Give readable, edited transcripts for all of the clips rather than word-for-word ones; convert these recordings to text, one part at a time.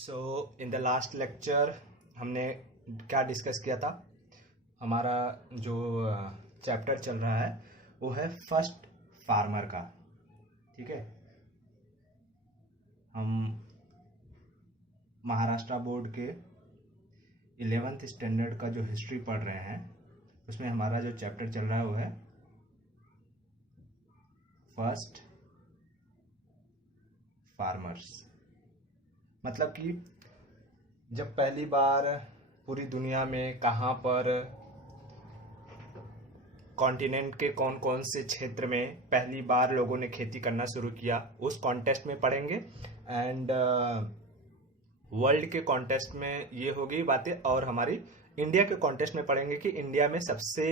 So in the last lecture हमने क्या discuss किया था। हमारा जो चैप्टर चल रहा है वो है फर्स्ट फार्मर का। ठीक है, हम महाराष्ट्र बोर्ड के 11th स्टैंडर्ड का जो हिस्ट्री पढ़ रहे हैं उसमें हमारा जो चैप्टर चल रहा है वो है फर्स्ट फार्मर्स। मतलब कि जब पहली बार पूरी दुनिया में कहाँ पर कॉन्टिनेंट के कौन कौन से क्षेत्र में पहली बार लोगों ने खेती करना शुरू किया उस कॉन्टेस्ट में पढ़ेंगे। एंड वर्ल्ड के कॉन्टेस्ट में ये होगी बातें, और हमारी इंडिया के कॉन्टेस्ट में पढ़ेंगे कि इंडिया में सबसे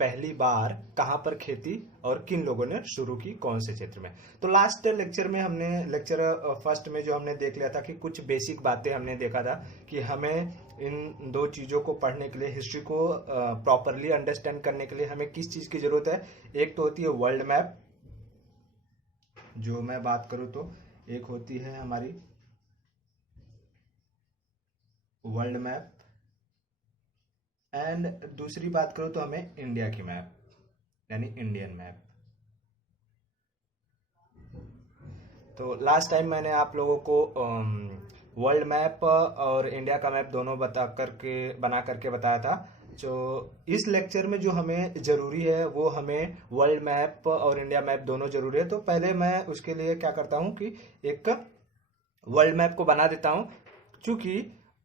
पहली बार कहाँ पर खेती और किन लोगों ने शुरू की, कौन से क्षेत्र में। तो लास्ट लेक्चर में हमने लेक्चर फर्स्ट में जो हमने देख लिया था कि कुछ बेसिक बातें हमने देखा था कि हमें इन दो चीज़ों को पढ़ने के लिए, हिस्ट्री को प्रॉपरली अंडरस्टैंड करने के लिए हमें किस चीज़ की ज़रूरत है। एक तो होती है वर्ल्ड मैप, जो मैं बात करूँ तो एक होती है हमारी वर्ल्ड मैप, एंड दूसरी बात करूँ तो हमें इंडिया की मैप यानी इंडियन मैप। तो लास्ट टाइम मैंने आप लोगों को वर्ल्ड मैप और इंडिया का मैप दोनों बना करके बताया था। जो इस लेक्चर में जो हमें ज़रूरी है वो हमें वर्ल्ड मैप और इंडिया मैप दोनों ज़रूरी है। तो पहले मैं उसके लिए क्या करता हूँ कि एक वर्ल्ड मैप को बना देता हूँ, क्योंकि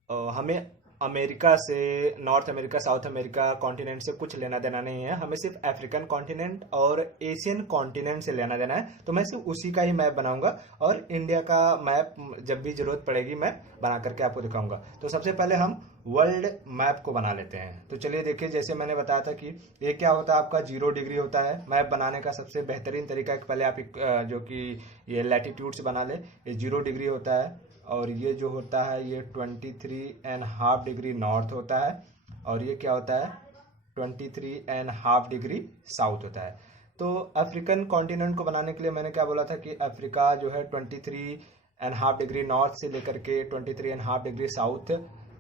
हमें अमेरिका से, north America, south America continent से कुछ लेना देना नहीं है। हमें सिर्फ अफ्रीकन कॉन्टिनेंट और एशियन कॉन्टिनेंट से लेना देना है। तो मैं सिर्फ उसी का ही मैप बनाऊंगा और इंडिया का मैप जब भी जरूरत पड़ेगी मैं बना करके आपको दिखाऊंगा। तो सबसे पहले हम वर्ल्ड मैप को बना लेते हैं। तो चलिए देखिए, जैसे मैंने बताया था कि ये क्या होता है, आपका 0 डिग्री होता है। मैप बनाने का सबसे बेहतरीन तरीका है कि पहले आप जो कि ये लैटिट्यूड्स बना ले। ये 0 डिग्री होता है, और ये जो होता है ये 23.5 डिग्री नॉर्थ होता है, और ये क्या होता है 23.5 डिग्री साउथ होता है। तो अफ्रीकन कॉन्टिनेंट को बनाने के लिए मैंने क्या बोला था कि अफ्रीका जो है 23.5 डिग्री नॉर्थ से लेकर के 23.5 डिग्री साउथ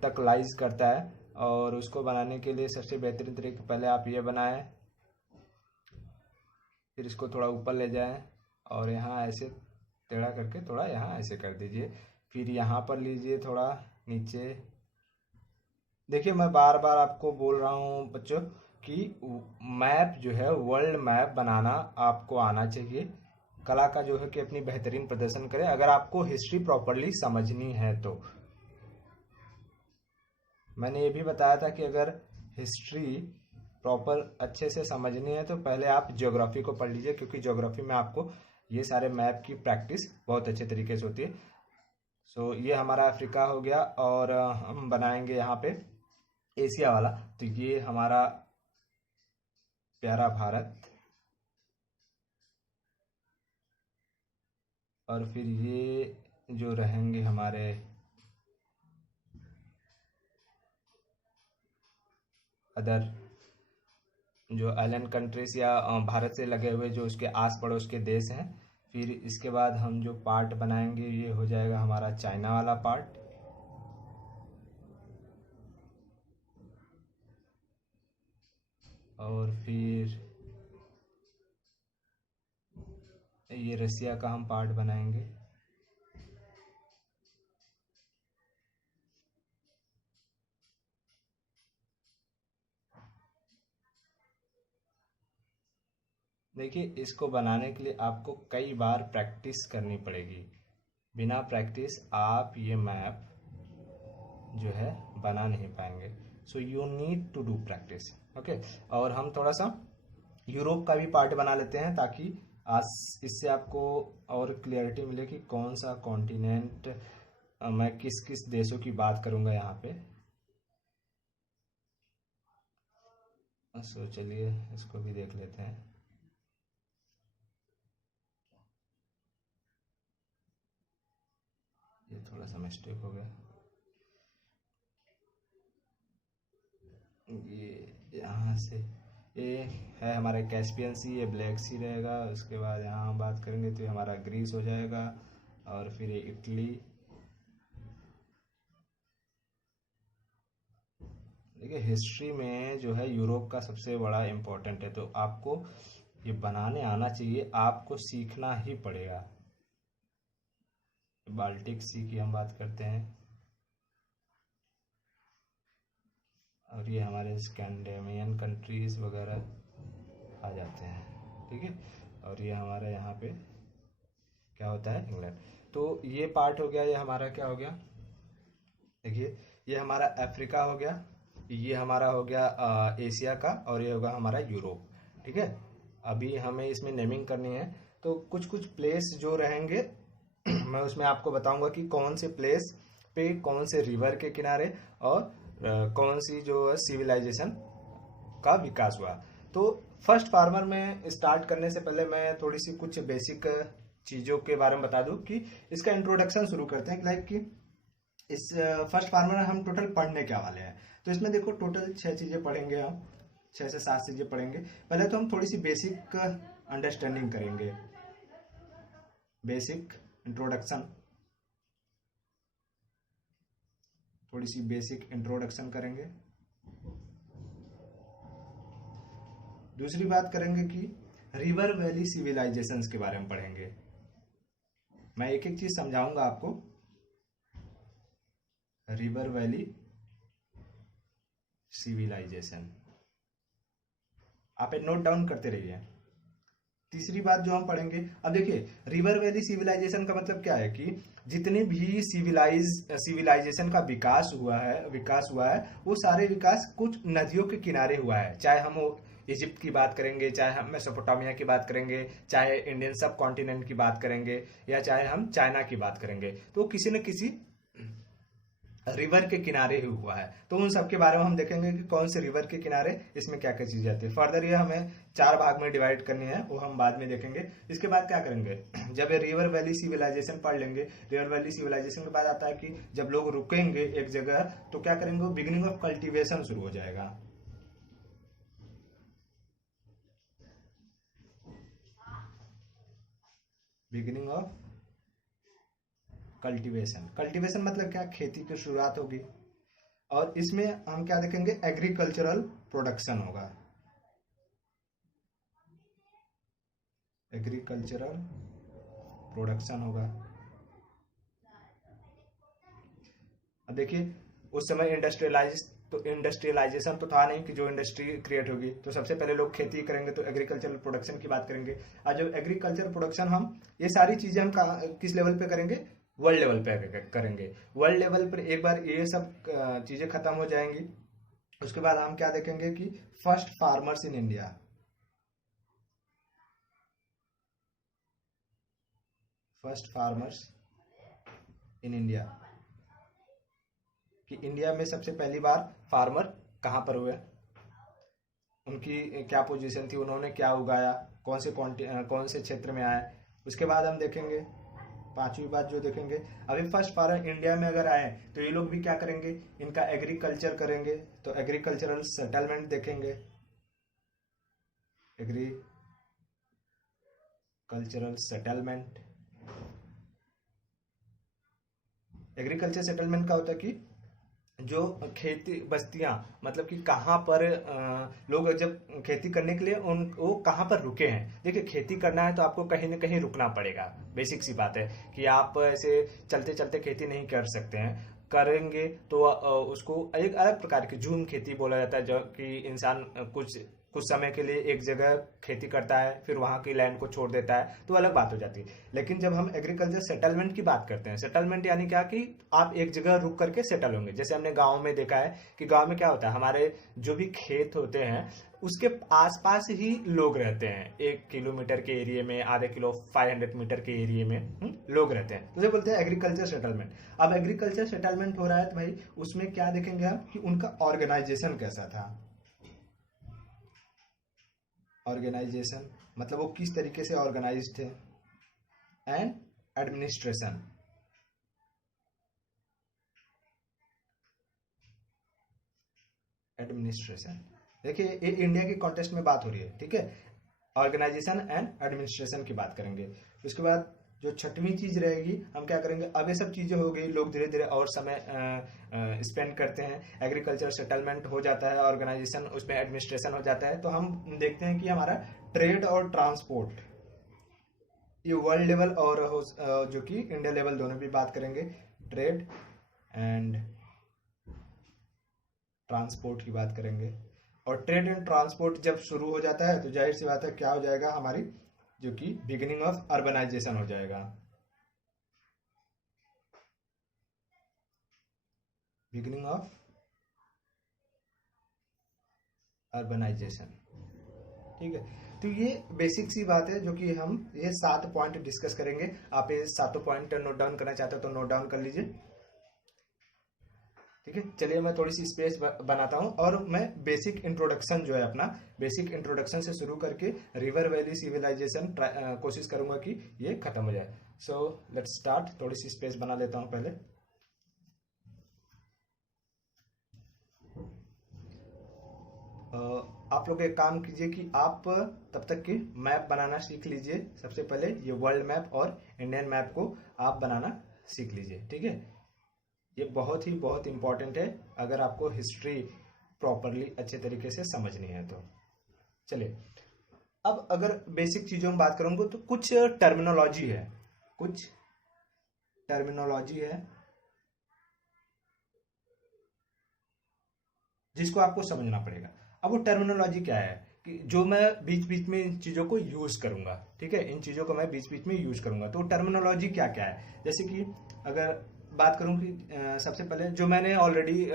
तक लाइज करता है। और उसको बनाने के लिए सबसे बेहतरीन तरीके, पहले आप ये बनाएं, फिर इसको थोड़ा ऊपर ले जाएं और यहाँ ऐसे टेढ़ा करके थोड़ा यहाँ ऐसे कर दीजिए। फिर यहाँ पर लीजिए थोड़ा नीचे। देखिए, मैं बार बार आपको बोल रहा हूँ बच्चों कि मैप जो है, वर्ल्ड मैप बनाना आपको आना चाहिए। कला का जो है कि अपनी बेहतरीन प्रदर्शन करें अगर आपको हिस्ट्री प्रॉपरली समझनी है। तो मैंने ये भी बताया था कि अगर हिस्ट्री प्रॉपर अच्छे से समझनी है तो पहले आप ज्योग्राफी को पढ़ लीजिए, क्योंकि ज्योग्राफी में आपको ये सारे मैप की प्रैक्टिस बहुत अच्छे तरीके से होती है। सो ये हमारा अफ्रीका हो गया, और हम बनाएंगे यहाँ पे एशिया वाला। तो ये हमारा प्यारा भारत, और फिर ये जो रहेंगे हमारे अदर जो आइलैंड कंट्रीज या भारत से लगे हुए जो उसके आस पड़ोस के देश हैं। फिर इसके बाद हम जो पार्ट बनाएंगे ये हो जाएगा हमारा चाइना वाला पार्ट, और फिर ये रसिया का हम पार्ट बनाएंगे। देखिए, इसको बनाने के लिए आपको कई बार प्रैक्टिस करनी पड़ेगी। बिना प्रैक्टिस आप ये मैप जो है बना नहीं पाएंगे। So you need to do practice. Okay, और हम थोड़ा सा यूरोप का भी पार्ट बना लेते हैं ताकि आज इससे आपको और क्लियरिटी मिले कि कौन सा कॉन्टिनेंट, मैं किस किस देशों की बात करूंगा यहाँ पे। सो चलिए इसको भी देख लेते हैं। ये थोड़ा सा मिस्टेक हो गया। ये यहाँ से ये है हमारा कैस्पियन सी, ये ब्लैक सी रहेगा। उसके बाद यहाँ हम बात करेंगे तो ये हमारा ग्रीस हो जाएगा, और फिर ये इटली, देखिए हिस्ट्री में जो है यूरोप का सबसे बड़ा इम्पोर्टेंट है, तो आपको ये बनाने आना चाहिए, आपको सीखना ही पड़ेगा। बाल्टिक सी की हम बात करते हैं, और ये हमारे स्कैंडिनेवियन कंट्रीज वगैरह आ जाते हैं, ठीक है। और ये हमारा यहाँ पे क्या होता है, इंग्लैंड। तो ये पार्ट हो गया, ये हमारा क्या हो गया, देखिए ये हमारा अफ्रीका हो गया, ये हमारा हो गया एशिया का, और ये होगा हमारा यूरोप, ठीक है। अभी हमें इसमें नेमिंग करनी है, तो कुछ कुछ प्लेस जो रहेंगे मैं उसमें आपको बताऊंगा कि कौन से प्लेस पे कौन से रिवर के किनारे और कौन सी जो सिविलाइजेशन का विकास हुआ। तो फर्स्ट फार्मर में स्टार्ट करने से पहले मैं थोड़ी सी कुछ बेसिक चीज़ों के बारे में बता दूं कि इसका इंट्रोडक्शन शुरू करते हैं, लाइक कि इस फर्स्ट फार्मर में हम टोटल पढ़ने क्या वाले हैं। तो इसमें देखो टोटल 6 चीज़ें पढ़ेंगे हम, 6 से 7 चीज़ें पढ़ेंगे। पहले तो हम थोड़ी सी बेसिक अंडरस्टैंडिंग करेंगे, बेसिक इंट्रोडक्शन, थोड़ी सी बेसिक इंट्रोडक्शन करेंगे। दूसरी बात करेंगे कि रिवर वैली सिविलाइजेशंस के बारे में पढ़ेंगे। मैं एक एक चीज समझाऊंगा आपको। रिवर वैली सिविलाइजेशन आप नोट डाउन करते रहिए। तीसरी बात जो हम पढ़ेंगे, अब देखिए रिवर वैली सिविलाइजेशन का मतलब क्या है कि जितने भी सिविलाइजेशन का विकास हुआ है वो सारे विकास कुछ नदियों के किनारे हुआ है। चाहे हम इजिप्ट की बात करेंगे, चाहे हम मेसोपोटामिया की बात करेंगे, चाहे इंडियन सब कॉन्टिनेंट की बात करेंगे, या चाहे हम चाइना की बात करेंगे, तो किसी न किसी रिवर के किनारे ही हुआ है। तो उन सब के बारे में हम देखेंगे कि कौन से रिवर के किनारे इसमें क्या क्या चीजें आती है। फर्दर ये हमें 4 भाग में डिवाइड करनी है, वो हम बाद में देखेंगे। इसके बाद क्या करेंगे, जब ये रिवर वैली सिविलाइजेशन पढ़ लेंगे, रिवर वैली सिविलाइजेशन के बाद आता है कि जब लोग रुकेंगे एक जगह तो क्या करेंगे, बिगिनिंग ऑफ कल्टीवेशन शुरू हो जाएगा। बिगिनिंग ऑफ कल्टीवेशन, कल्टीवेशन मतलब क्या, खेती की शुरुआत होगी। और इसमें हम क्या देखेंगे, एग्रीकल्चरल प्रोडक्शन होगा, एग्रीकल्चरल प्रोडक्शन होगा। अब देखिए उस समय इंडस्ट्रियलाइजेशन तो था नहीं कि जो इंडस्ट्री क्रिएट होगी, तो सबसे पहले लोग खेती करेंगे, तो एग्रीकल्चरल प्रोडक्शन की बात करेंगे। आज जब एग्रीकल्चर प्रोडक्शन हम ये सारी चीजें हम किस लेवल पे करेंगे, वर्ल्ड लेवल पे करेंगे। वर्ल्ड लेवल पर एक बार ये सब चीजें खत्म हो जाएंगी, उसके बाद हम क्या देखेंगे कि first farmers in India, first farmers in India, कि इंडिया में सबसे पहली बार फार्मर कहाँ पर हुए, उनकी क्या पोजीशन थी, उन्होंने क्या उगाया, कौन से क्षेत्र में आए। उसके बाद हम देखेंगे 5वीं बात जो देखेंगे, अभी फर्स्ट फार्मर इंडिया में अगर आए तो ये लोग भी क्या करेंगे, इनका एग्रीकल्चर करेंगे, तो एग्रीकल्चरल सेटलमेंट देखेंगे, एग्रीकल्चरल सेटलमेंट। एग्रीकल्चर सेटलमेंट का होता है कि जो खेती बस्तियां, मतलब कि कहाँ पर लोग जब खेती करने के लिए वो कहाँ पर रुके हैं। देखिए खेती करना है तो आपको कहीं ना कहीं रुकना पड़ेगा, बेसिक सी बात है कि आप ऐसे चलते चलते खेती नहीं कर सकते हैं। करेंगे तो उसको एक अलग प्रकार की झूम खेती बोला जाता है, जो कि इंसान कुछ कुछ समय के लिए एक जगह खेती करता है, फिर वहां की लैंड को छोड़ देता है, तो अलग बात हो जाती है। लेकिन जब हम एग्रीकल्चर सेटलमेंट की बात करते हैं, सेटलमेंट यानी क्या कि आप एक जगह रुक करके सेटल होंगे। जैसे हमने गांव में देखा है कि गांव में क्या होता है, हमारे जो भी खेत होते हैं उसके आसपास ही लोग रहते हैं, 1 किलोमीटर के एरिया में, आधे किलो 500 मीटर के एरिया में लोग रहते हैं, तो उसे बोलते हैं एग्रीकल्चर सेटलमेंट। अब एग्रीकल्चर सेटलमेंट हो रहा है तो भाई उसमें क्या देखेंगे हम कि उनका ऑर्गेनाइजेशन कैसा था। ऑर्गेनाइजेशन मतलब वो किस तरीके से ऑर्गेनाइज्ड थे, एंड एडमिनिस्ट्रेशन, एडमिनिस्ट्रेशन। देखिए ये इंडिया के कॉन्टेक्स्ट में बात हो रही है, ठीक है। ऑर्गेनाइजेशन एंड एडमिनिस्ट्रेशन की बात करेंगे। उसके बाद जो छठवीं चीज रहेगी, हम क्या करेंगे, अब ये सब चीजें हो गई, लोग धीरे धीरे और समय स्पेंड करते हैं, एग्रीकल्चर सेटलमेंट हो जाता है, ऑर्गेनाइजेशन उसमें एडमिनिस्ट्रेशन हो जाता है, तो हम देखते हैं कि हमारा ट्रेड और ट्रांसपोर्ट, ये वर्ल्ड लेवल और जो कि इंडिया लेवल दोनों भी बात करेंगे, ट्रेड एंड ट्रांसपोर्ट की बात करेंगे। और ट्रेड एंड ट्रांसपोर्ट जब शुरू हो जाता है तो जाहिर सी बात है क्या हो जाएगा, हमारी जो कि बिगिनिंग ऑफ अर्बनाइजेशन हो जाएगा, बिगिनिंग ऑफ अर्बनाइजेशन। ठीक है, तो ये बेसिक सी बात है जो कि हम ये 7 पॉइंट डिस्कस करेंगे। आप ये 7 पॉइंट नोट डाउन करना चाहते हो तो नोट डाउन कर लीजिए। ठीक है, चलिए मैं थोड़ी सी स्पेस बनाता हूं और मैं बेसिक इंट्रोडक्शन जो है अपना, बेसिक इंट्रोडक्शन से शुरू करके रिवर वैली सिविलाइजेशन कोशिश करूंगा कि ये खत्म हो जाए। So let's start. थोड़ी सी स्पेस बना लेता हूं पहले। आप लोग एक काम कीजिए कि आप तब तक की मैप बनाना सीख लीजिए। सबसे पहले ये वर्ल्ड मैप और इंडियन मैप को आप बनाना सीख लीजिए। ठीक है, ये बहुत इंपॉर्टेंट है अगर आपको हिस्ट्री प्रॉपरली अच्छे तरीके से समझनी है तो। चलिए, अब अगर बेसिक चीजों में बात करूंगा तो कुछ टर्मिनोलॉजी है, कुछ टर्मिनोलॉजी है जिसको आपको समझना पड़ेगा। अब वो टर्मिनोलॉजी क्या है कि जो मैं बीच बीच में इन चीजों को यूज करूंगा। ठीक है, इन चीजों को मैं बीच बीच में यूज करूंगा। तो टर्मिनोलॉजी क्या क्या है, जैसे कि अगर बात करूं कि सबसे पहले जो मैंने ऑलरेडी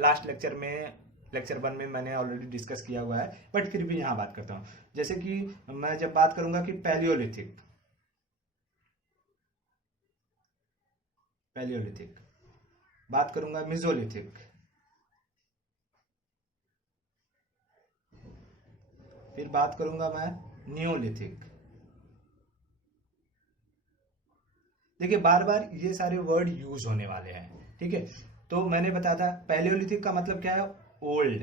लास्ट लेक्चर में, लेक्चर 1 में मैंने ऑलरेडी डिस्कस किया हुआ है, बट फिर भी यहाँ बात करता हूँ। जैसे कि मैं जब बात करूंगा कि पैलियोलिथिक, पैलियोलिथिक बात करूंगा, मिजोलिथिक, फिर बात करूंगा मैं नियोलिथिक। देखिए बार बार ये सारे वर्ड यूज होने वाले हैं। ठीक है, तो मैंने बताया था पैलियोलिथिक का मतलब क्या है, ओल्ड।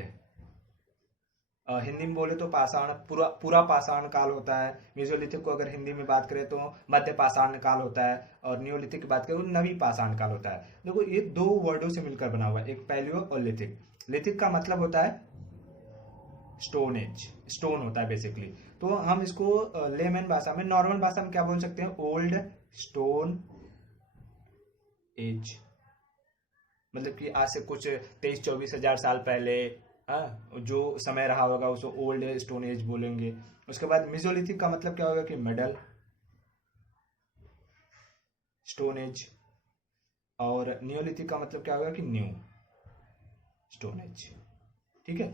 हिंदी में बोले तो पाषाण, पूरा पाषाण काल होता है। मेसोलिथिक को अगर हिंदी में बात करें तो मध्य पाषाण काल होता है, और नियोलिथिक की बात करें तो नवी पाषाण काल होता है। देखो ये 2 वर्डों से मिलकर बना हुआ है, एक पैलियो और लिथिक। लिथिक का मतलब होता है स्टोन एज, स्टोन होता है बेसिकली। तो हम इसको लेमन भाषा में, नॉर्मल भाषा में क्या बोल सकते हैं, ओल्ड स्टोन एज। मतलब कि आज से कुछ 23-24 हजार साल पहले जो समय रहा होगा उसको ओल्ड स्टोन एज बोलेंगे। उसके बाद मेसोलिथिक का मतलब क्या होगा कि मिडल स्टोन एज, और नियोलिथिक का मतलब क्या होगा कि न्यू स्टोन एज। ठीक है,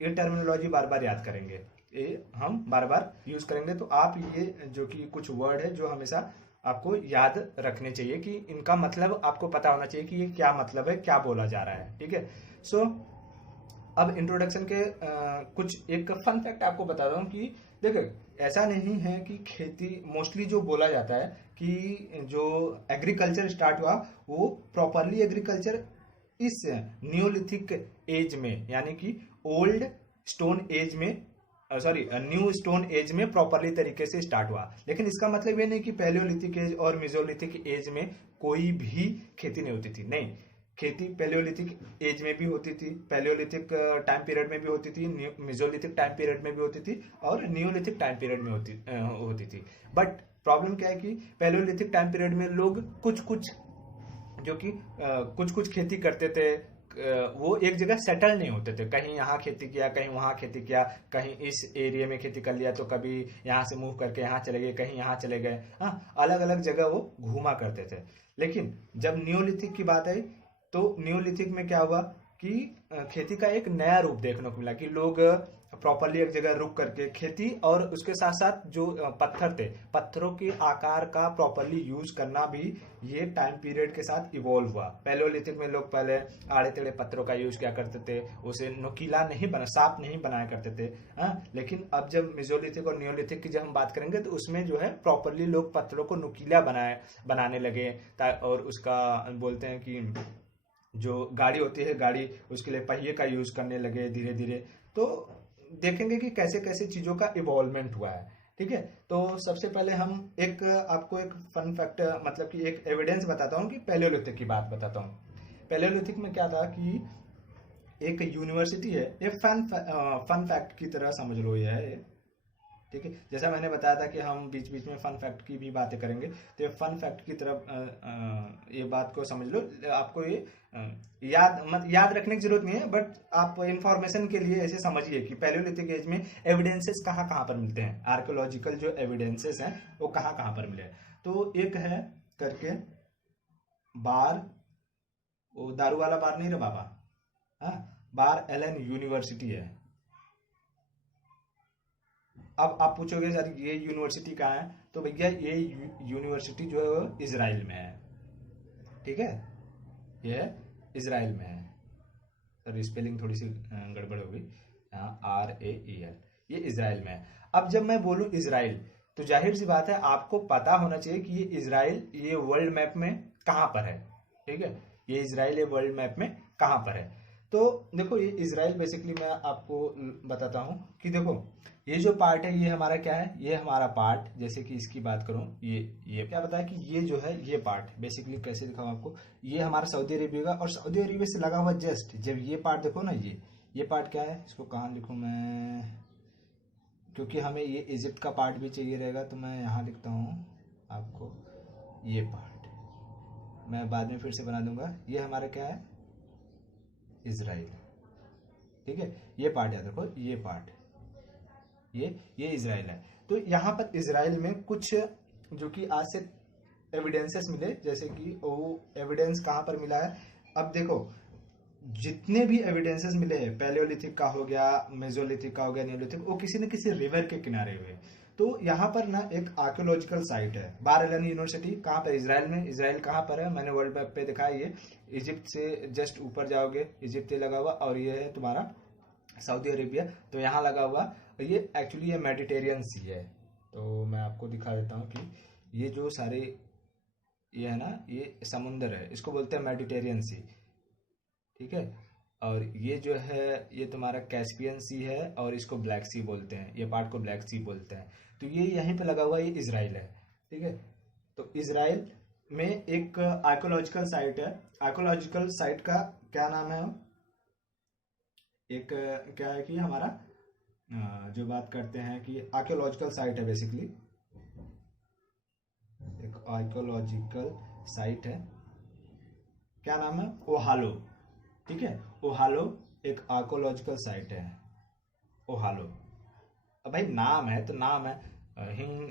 ये टर्मिनोलॉजी बार बार याद करेंगे, ये हम बार बार यूज करेंगे। तो आप ये जो कि कुछ वर्ड है जो हमेशा आपको याद रखने चाहिए कि इनका मतलब आपको पता होना चाहिए कि ये क्या मतलब है, क्या बोला जा रहा है। ठीक है, सो अब इंट्रोडक्शन के कुछ एक फन फैक्ट आपको बता दूं कि देखो ऐसा नहीं है कि खेती, मोस्टली जो बोला जाता है कि जो एग्रीकल्चर स्टार्ट हुआ वो प्रॉपरली एग्रीकल्चर इस न्यूलिथिक एज में, यानी कि ओल्ड स्टोन एज में, सॉरी न्यू स्टोन एज में प्रॉपरली तरीके से स्टार्ट हुआ। लेकिन इसका मतलब ये नहीं कि पैलियोलिथिक एज और मेसोलिथिक एज में कोई भी खेती नहीं होती थी, नहीं। खेती पैलियोलिथिक एज में भी होती थी, पैलियोलिथिक टाइम पीरियड में भी होती थी, मेसोलिथिक टाइम पीरियड में भी होती थी, और नियोलिथिक टाइम पीरियड में होती थी। बट प्रॉब्लम क्या है कि पैलियोलिथिक टाइम पीरियड में लोग कुछ कुछ जो कि कुछ कुछ खेती करते थे, वो एक जगह सेटल नहीं होते थे। कहीं यहाँ खेती किया, कहीं वहां खेती किया, कहीं इस एरिया में खेती कर लिया तो कभी यहाँ से मूव करके यहाँ चले गए, कहीं यहाँ चले गए। हाँ, अलग अलग जगह वो घूमा करते थे। लेकिन जब नियोलिथिक की बात आई तो नियोलिथिक में क्या हुआ कि खेती का एक नया रूप देखने को मिला कि लोग प्रॉपरली एक जगह रुक करके खेती, और उसके साथ साथ जो पत्थर थे, पत्थरों के आकार का प्रॉपरली यूज करना भी ये टाइम पीरियड के साथ इवॉल्व हुआ। पैलियोलिथिक में लोग पहले आड़े टेढ़े पत्थरों का यूज क्या करते थे, उसे नुकीला नहीं बना, साफ नहीं बनाया करते थे। लेकिन अब जब मेसोलिथिक और नियोलिथिक की जब हम बात करेंगे तो उसमें जो है प्रॉपरली लोग पत्थरों को नुकीला बनाने लगे, और उसका बोलते हैं कि जो गाड़ी होती है, गाड़ी उसके लिए पहिए का यूज करने लगे धीरे धीरे। तो देखेंगे कि कैसे कैसे चीजों का इवॉल्वमेंट हुआ है। ठीक है। तो सबसे पहले हम एक आपको एक फन फैक्ट मतलब कि एक एविडेंस बताता हूँ कि पैलियोलिथिक की बात बताता हूँ। पैलियोलिथिक में क्या था कि एक यूनिवर्सिटी है, ये फन फैक्ट की तरह समझ लो ये है, ठीक है। जैसा मैंने बताया था कि हम बीच बीच में फन फैक्ट की भी बातें करेंगे, तो ये फन फैक्ट की तरफ ये बात को समझ लो। आपको ये याद रखने की जरूरत नहीं है, बट आप इंफॉर्मेशन के लिए ऐसे समझिए कि पैलियोलिथिक एज में एविडेंसेस कहाँ कहाँ पर मिलते हैं, आर्कियोलॉजिकल जो एविडेंसेस हैं वो कहाँ कहाँ पर मिले हैं। तो एक है करके बार, वो दारू वाला बार नहीं रे बाबा, हाँ, बार एलन यूनिवर्सिटी है। अब आप पूछोगे सर ये यूनिवर्सिटी कहाँ है, तो भैया ये यूनिवर्सिटी जो है वो इजराइल में है, ठीक है, ये इजराइल में है। सर स्पेलिंग थोड़ी सी गड़बड़ हो गई, यहाँ RAEL, ये इजराइल में है। अब जब मैं बोलूँ इजराइल, तो जाहिर सी बात है आपको पता होना चाहिए कि ये इजराइल ये वर्ल्ड मैप में कहाँ पर है, ठीक है, ये इजराइल ये वर्ल्ड मैप में कहाँ पर है। तो देखो ये इजराइल बेसिकली मैं आपको बताता हूँ कि देखो ये जो पार्ट है ये हमारा क्या है, ये हमारा पार्ट, जैसे कि इसकी बात करूं, ये क्या बताया कि ये जो है ये पार्ट बेसिकली कैसे दिखाऊं आपको, ये हमारा सऊदी अरेबिया का, और सऊदी अरेबिया से लगा हुआ जस्ट जब ये पार्ट देखो ना, ये पार्ट क्या है, इसको कहाँ लिखूं मैं, क्योंकि हमें ये इजिप्ट का पार्ट भी चाहिए रहेगा, तो मैं यहाँ लिखता हूँ आपको, ये पार्ट मैं बाद में फिर से बना दूंगा। ये हमारा क्या है, इजराइल, ठीक है, ये पार्ट याद रखो, ये पार्ट ये इजराइल है। तो यहाँ पर इजराइल में कुछ जो कि आज से एविडेंसेस मिले, जैसे कि वो एविडेंस कहाँ पर मिला है, अब देखो जितने भी एविडेंसेस मिले हैं, पैलियोलिथिक का हो गया, मेसोलिथिक का हो गया, नियोलिथिक, वो किसी न किसी रिवर के किनारे हुए। तो यहाँ पर ना एक आर्कियोलॉजिकल साइट है, बार एलन यूनिवर्सिटी, कहाँ पर, इजराइल में। इजराइल कहाँ पर है, मैंने वर्ल्ड मैप पे दिखाया, ये इजिप्ट से जस्ट ऊपर जाओगे, इजिप्ट से लगा हुआ, और ये है तुम्हारा सऊदी अरेबिया, तो यहाँ लगा हुआ। ये एक्चुअली ये मेडिटेरियन सी है, तो मैं आपको दिखा देता हूँ कि ये जो सारे ये है ना, ये समुंदर है, इसको बोलते हैं मेडिटेरियन सी, ठीक है। और ये जो है ये तुम्हारा कैस्पियन सी है, और इसको ब्लैक सी बोलते हैं, ये पार्ट को ब्लैक सी बोलते हैं। तो ये यहीं पे लगा हुआ ये इजराइल है, ठीक है। तो इजराइल में एक आर्कोलॉजिकल साइट है, आर्कोलॉजिकल साइट का क्या नाम है, एक क्या है कि हमारा जो बात करते हैं कि आर्कियोलॉजिकल साइट है, बेसिकली एक आर्कियोलॉजिकल साइट है, क्या नाम है, ओहालो, ठीक है, ओहालो एक आर्कियोलॉजिकल साइट है, ओहालो। अब भाई नाम है तो नाम है,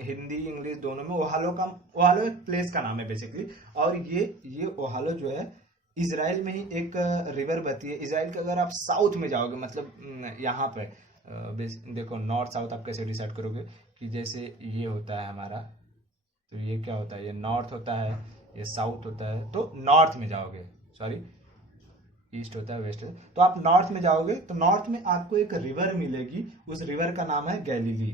हिंदी इंग्लिश दोनों में ओहालो एक प्लेस का नाम है बेसिकली। और ये ओहालो जो है इजराइल में ही एक रिवर बहती है। इजराइल के अगर आप साउथ में जाओगे, मतलब यहाँ पे देखो नॉर्थ साउथ आप कैसे डिसाइड करोगे कि जैसे ये होता है हमारा, तो ये क्या होता है, ये नॉर्थ होता है, ये साउथ होता है, तो नॉर्थ में जाओगे, सॉरी ईस्ट होता है, वेस्ट है, तो आप नॉर्थ में जाओगे तो नॉर्थ में आपको एक रिवर मिलेगी, उस रिवर का नाम है गैलीली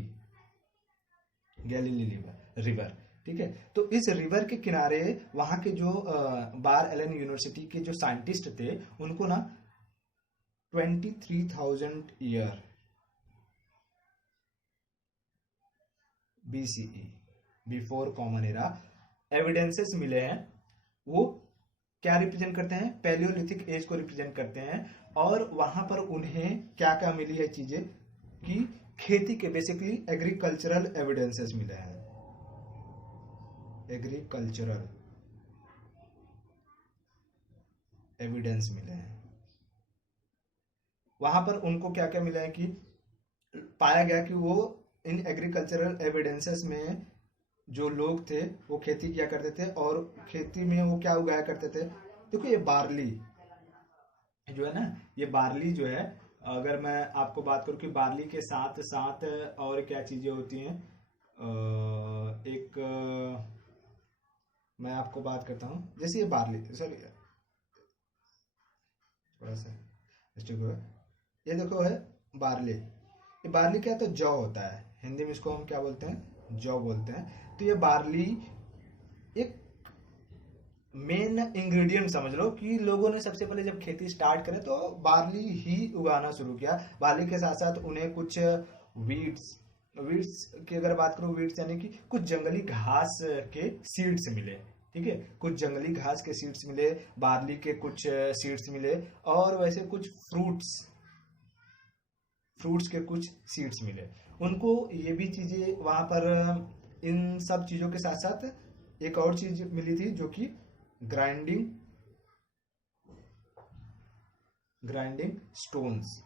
रिवर, ठीक है। तो इस रिवर के किनारे वहां के जो बार एलन यूनिवर्सिटी के जो साइंटिस्ट थे, उनको ना 23,000 year BCE, before common era, evidences मिले हैं। वो क्या रिप्रेजेंट करते हैं, पैलियोलिथिक एज को रिप्रेजेंट करते हैं। और वहां पर उन्हें क्या क्या मिली है चीजें, कि खेती के बेसिकली एग्रीकल्चरल एविडेंसेस मिले हैं, एग्रीकल्चरल एविडेंस मिले हैं। वहां पर उनको क्या क्या मिला है कि पाया गया कि वो इन एग्रीकल्चरल एविडेंसेस में जो लोग थे वो खेती किया करते थे, और खेती में वो क्या उगाया करते थे, देखो ये बार्ली जो है ना, ये बार्ली जो है, अगर मैं आपको बात करूं कि बार्ली के साथ साथ और क्या चीजें होती हैं, एक मैं आपको बात करता हूं, जैसे ये बार्ली, सॉरी थोड़ा सा मिस्टेक हुआ, ये देखो है बार्ली, ये बार्ली क्या है, तो जौ होता है, हिंदी में इसको हम क्या बोलते हैं, जौ बोलते हैं। तो ये बार्ली एक मेन इंग्रेडिएंट समझ लो कि लोगों ने सबसे पहले जब खेती स्टार्ट करे तो बार्ली ही उगाना शुरू किया। बार्ली के साथ साथ उन्हें कुछ वीट्स वीड्स की अगर बात करूं, वीड्स यानी कि कुछ जंगली घास के सीड्स मिले, ठीक है, कुछ जंगली घास के सीड्स मिले, बार्ली के कुछ सीड्स मिले, और वैसे कुछ फ्रूट्स के कुछ सीड्स मिले उनको। ये भी चीजें वहां पर इन सब चीजों के साथ साथ एक और चीज मिली थी जो कि ग्राइंडिंग स्टोन्स,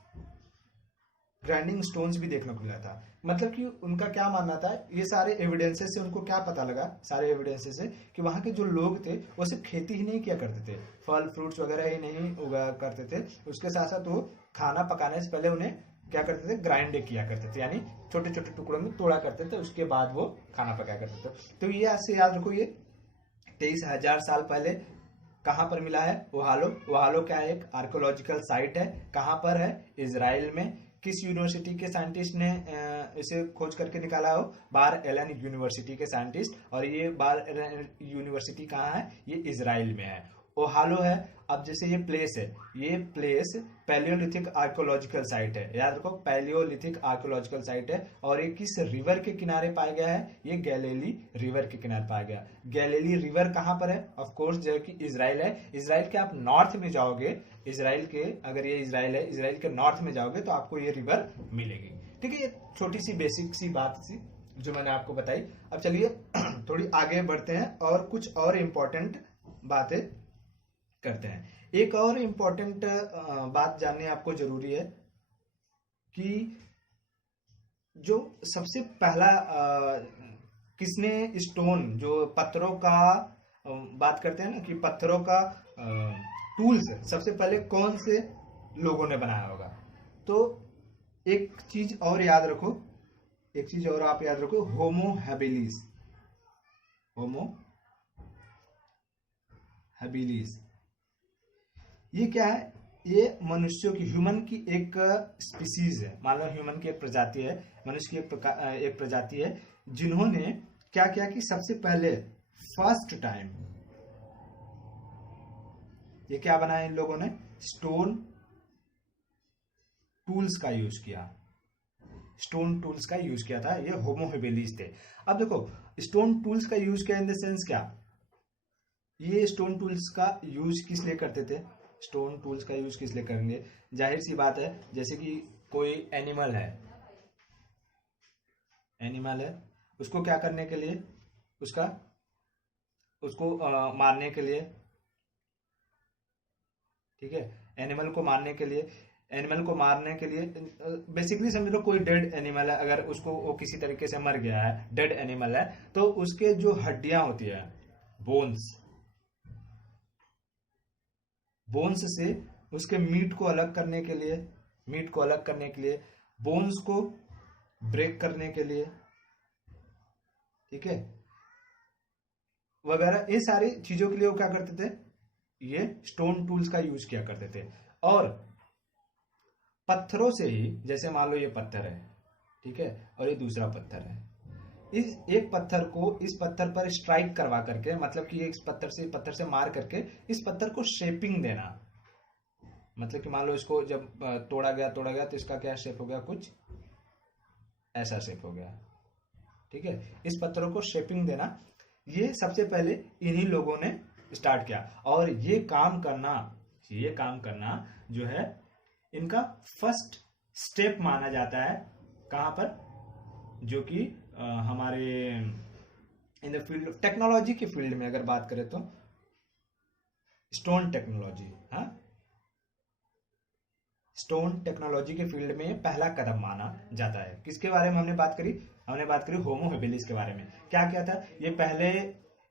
ग्राइंडिंग स्टोन्स भी देखने को मिला था। मतलब कि उनका क्या मानना था, ये सारे एविडेंसेस से उनको क्या पता लगा, सारे एविडेंसेस से, कि वहां के जो लोग थे वो सिर्फ खेती ही नहीं किया करते थे, फल फ्रूट्स वगैरह ही नहीं उगा करते थे, उसके साथ साथ वो खाना पकाने से पहले उन्हें क्या करते थे, ग्राइंड किया करते थे, यानी छोटे छोटे टुकड़ों में तोड़ा करते थे, उसके बाद वो खाना पकाया करते थे। तो ये ऐसे याद रखो, ये 23,000 साल पहले कहां पर मिला है, ओहालो। ओहालो क्या है, एक आर्कोलॉजिकल साइट है। कहां पर है, इजराइल में। किस यूनिवर्सिटी के साइंटिस्ट ने इसे खोज करके निकाला हो, बार एलन यूनिवर्सिटी के साइंटिस्ट। और ये बार एलन यूनिवर्सिटी कहाँ है, ये इजराइल में है, ओहालो है। अब जैसे ये प्लेस है, ये प्लेस पैलियोलिथिक आर्कोलॉजिकल साइट है, याद रखो पैलियोलिथिक आर्कोलॉजिकल साइट है। और ये किस रिवर के किनारे पाया गया है, ये गैलिली रिवर के किनारे पाया गया। गैलिली रिवर कहां पर है, ऑफ कोर्स जो कि इजराइल है। इजराइल के आप नॉर्थ में जाओगे, इजराइल के, अगर ये इजराइल है, इजराइल के नॉर्थ में जाओगे तो आपको ये रिवर मिलेगी, ठीक है। ये छोटी सी बेसिक सी बात थी जो मैंने आपको बताई। अब चलिए थोड़ी आगे बढ़ते हैं और कुछ और इम्पोर्टेंट बातें करते हैं। एक और इम्पोर्टेंट बात जाननी आपको जरूरी है कि जो सबसे पहला किसने स्टोन, जो पत्थरों का बात करते हैं ना, कि पत्थरों का टूल्स सबसे पहले कौन से लोगों ने बनाया होगा। तो एक चीज और याद रखो, एक चीज और आप याद रखो, होमो हैबिलिस। होमो हैबिलिस ये क्या है, ये मनुष्यों की, ह्यूमन की एक स्पीसीज है। मान लो ह्यूमन की एक प्रजाति है, मनुष्य की एक प्रजाति है, जिन्होंने क्या किया कि सबसे पहले फर्स्ट टाइम ये क्या बनाया, इन लोगों ने स्टोन टूल्स का यूज किया, स्टोन टूल्स का यूज किया था, ये होमो हैबिलिस थे। अब देखो स्टोन टूल्स का यूज किया इन द सेंस क्या, ये स्टोन टूल्स का यूज किस लिए करते थे, स्टोन टूल्स का यूज किस लिए करेंगे, जाहिर सी बात है, जैसे कि कोई एनिमल है, उसको क्या करने के लिए, उसको मारने के लिए, ठीक है, एनिमल को मारने के लिए बेसिकली समझ लो कोई डेड एनिमल है, अगर उसको वो किसी तरीके से मर गया है, डेड एनिमल है, तो उसके जो हड्डियां होती है, बोन्स से उसके मीट को अलग करने के लिए, बोन्स को ब्रेक करने के लिए, ठीक है, वगैरह, ये सारी चीजों के लिए वो क्या करते थे, ये स्टोन टूल्स का यूज किया करते थे। और पत्थरों से ही, जैसे मान लो ये पत्थर है, ठीक है, और ये दूसरा पत्थर है, इस एक पत्थर को इस पत्थर पर स्ट्राइक करवा करके, मतलब कि इस पत्थर से मार करके इस पत्थर को शेपिंग देना, मतलब कि मान लो इसको जब तोड़ा गया तो इसका क्या शेप हो गया, कुछ ऐसा शेप हो गया, ठीक है, इस पत्थरों को शेपिंग देना, ये सबसे पहले इन्हीं लोगों ने स्टार्ट किया। और ये काम करना जो है इनका फर्स्ट स्टेप माना जाता है, कहां पर, जो कि हमारे in the field of technology के फील्ड में अगर बात करें तो स्टोन टेक्नोलॉजी, हाँ, स्टोन टेक्नोलॉजी के फील्ड में पहला कदम माना जाता है। किसके बारे में हमने बात करी होमो हैबिलिस के बारे में। क्या क्या था, ये पहले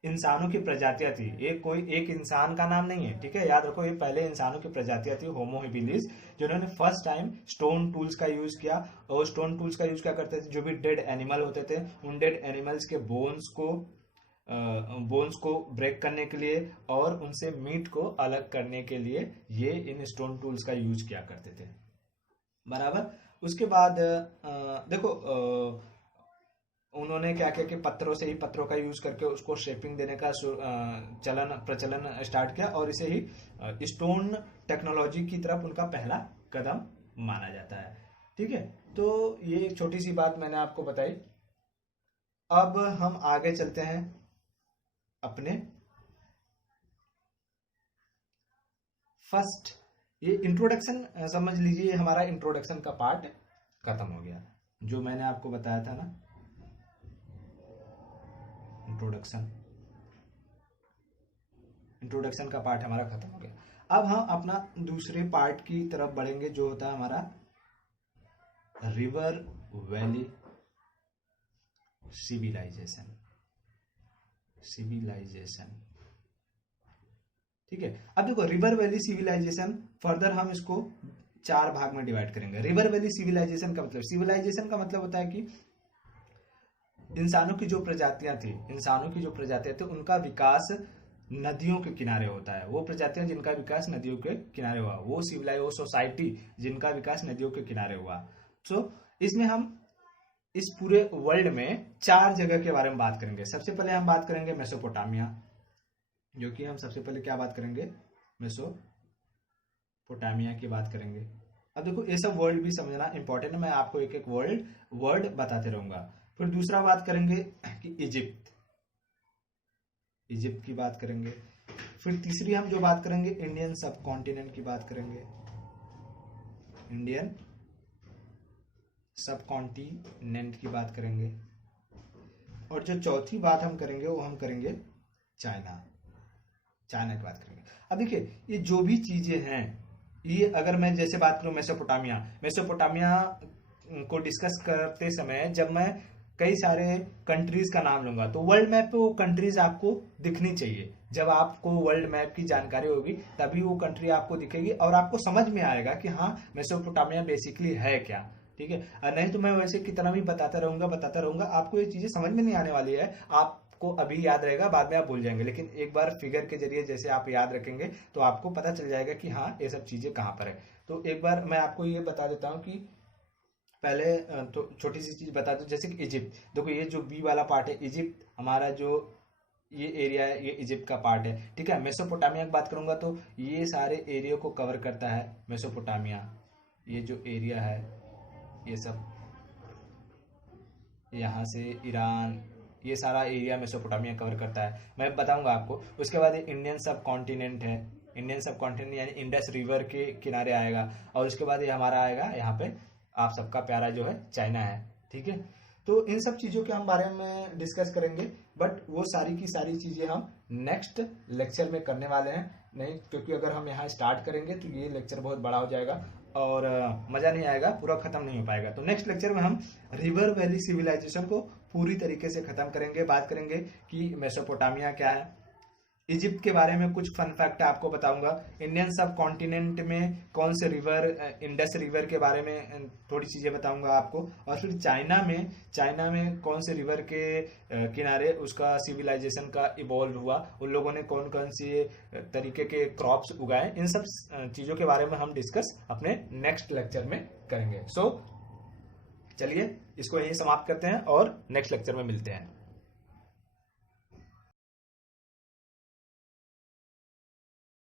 इंसानों की प्रजातियां थी, कोई एक इंसान का नाम नहीं है, ठीक है, याद रखो, ये पहले इंसानों की प्रजातियां थी, होमो हैबिलिस, जिन्होंने फर्स्ट टाइम स्टोन टूल्स का यूज किया। और स्टोन टूल्स का यूज क्या करते थे, जो भी डेड एनिमल होते थे, उन डेड एनिमल्स के बोन्स को ब्रेक करने के लिए और उनसे मीट को अलग करने के लिए ये इन स्टोन टूल्स का यूज किया करते थे, बराबर। उसके बाद देखो उन्होंने क्या किया कि पत्थरों का यूज करके उसको शेपिंग देने का प्रचलन स्टार्ट किया, और इसे ही स्टोन टेक्नोलॉजी की तरफ उनका पहला कदम माना जाता है, ठीक है। तो ये एक छोटी सी बात मैंने आपको बताई। अब हम आगे चलते हैं अपने फर्स्ट, ये इंट्रोडक्शन समझ लीजिए, हमारा इंट्रोडक्शन का पार्ट खत्म हो गया। जो मैंने आपको बताया था ना, इंट्रोडक्शन का पार्ट हमारा खत्म हो गया। अब हम अपना दूसरे पार्ट की तरफ बढ़ेंगे, जो होता है हमारा रिवर वैली सिविलाइजेशन। ठीक है। अब देखो, रिवर वैली सिविलाइजेशन फर्दर हम इसको 4 भाग में डिवाइड करेंगे। रिवर वैली सिविलाइजेशन का मतलब होता है कि इंसानों की जो प्रजातियां थी उनका विकास नदियों के किनारे होता है। वो प्रजातियां जिनका विकास नदियों के किनारे हुआ, वो सोसाइटी जिनका विकास नदियों के किनारे हुआ। तो इसमें हम इस पूरे वर्ल्ड में 4 जगह के बारे में बात करेंगे। सबसे पहले हम बात करेंगे मेसोपोटामिया, जो कि हम सबसे पहले क्या बात करेंगे, मेसोपोटामिया की बात करेंगे। अब देखो, ये सब वर्ड भी समझना इंपॉर्टेंट है, मैं आपको एक एक वर्ड बताते रहूंगा। फिर दूसरा बात करेंगे कि इजिप्ट की बात करेंगे। फिर तीसरी हम जो बात करेंगे, इंडियन सब कॉन्टिनेंट की बात करेंगे, इंडियन सब कॉन्टिनेंट की बात करेंगे। और जो चौथी बात हम करेंगे, वो हम करेंगे चाइना की बात करेंगे। अब देखिए, ये जो भी चीजें हैं, ये अगर मैं जैसे बात करूं मेसोपोटामिया को डिस्कस करते समय जब मैं कई सारे कंट्रीज का नाम लूंगा, तो वर्ल्ड मैप पे वो कंट्रीज आपको दिखनी चाहिए। जब आपको वर्ल्ड मैप की जानकारी होगी तभी वो कंट्री आपको दिखेगी और आपको समझ में आएगा कि हाँ, मेसोपोटामिया बेसिकली है क्या। ठीक है, नहीं तो मैं वैसे कितना भी बताता रहूंगा, आपको ये चीजें समझ में नहीं आने वाली है। आपको अभी याद रहेगा, बाद में आप भूल जाएंगे, लेकिन एक बार फिगर के जरिए जैसे आप याद रखेंगे तो आपको पता चल जाएगा कि हाँ, ये सब चीजें कहाँ पर है। तो एक बार मैं आपको ये बता देता हूँ कि पहले तो छोटी सी चीज बता दूं, जैसे कि इजिप्ट। देखो, ये जो बी वाला पार्ट है, इजिप्ट हमारा जो ये एरिया है, ये इजिप्ट का पार्ट है। ठीक है, मेसोपोटामिया की बात करूंगा तो ये सारे एरिया को कवर करता है मेसोपोटामिया। ये जो एरिया है, ये सब यहाँ से ईरान, ये सारा एरिया मेसोपोटामिया कवर करता है, मैं बताऊंगा आपको। उसके बाद ये इंडियन सब कॉन्टिनेंट है, इंडियन सब कॉन्टिनेंट यानी इंडस रिवर के किनारे आएगा। और उसके बाद ये हमारा आएगा यहाँ पे आप सबका प्यारा जो है चाइना है। ठीक है, तो इन सब चीजों के हम बारे में डिस्कस करेंगे, बट वो सारी की सारी चीजें हम नेक्स्ट लेक्चर में करने वाले हैं। नहीं, क्योंकि अगर हम यहाँ स्टार्ट करेंगे तो ये लेक्चर बहुत बड़ा हो जाएगा और मजा नहीं आएगा, पूरा खत्म नहीं हो पाएगा। तो नेक्स्ट लेक्चर में हम रिवर वैली सिविलाइजेशन को पूरी तरीके से खत्म करेंगे, बात करेंगे कि मेसोपोटामिया क्या है, इजिप्ट के बारे में कुछ फन फैक्ट आपको बताऊंगा, इंडियन सब कॉन्टिनेंट में कौन से रिवर, इंडस रिवर के बारे में थोड़ी चीजें बताऊंगा आपको। और फिर चाइना में कौन से रिवर के किनारे उसका सिविलाइजेशन का इवॉल्व हुआ, उन लोगों ने कौन कौन से तरीके के क्रॉप्स उगाए, इन सब चीजों के बारे में हम डिस्कस अपने नेक्स्ट लेक्चर में करेंगे। सो चलिए इसको यहीं समाप्त करते हैं और नेक्स्ट लेक्चर में मिलते हैं।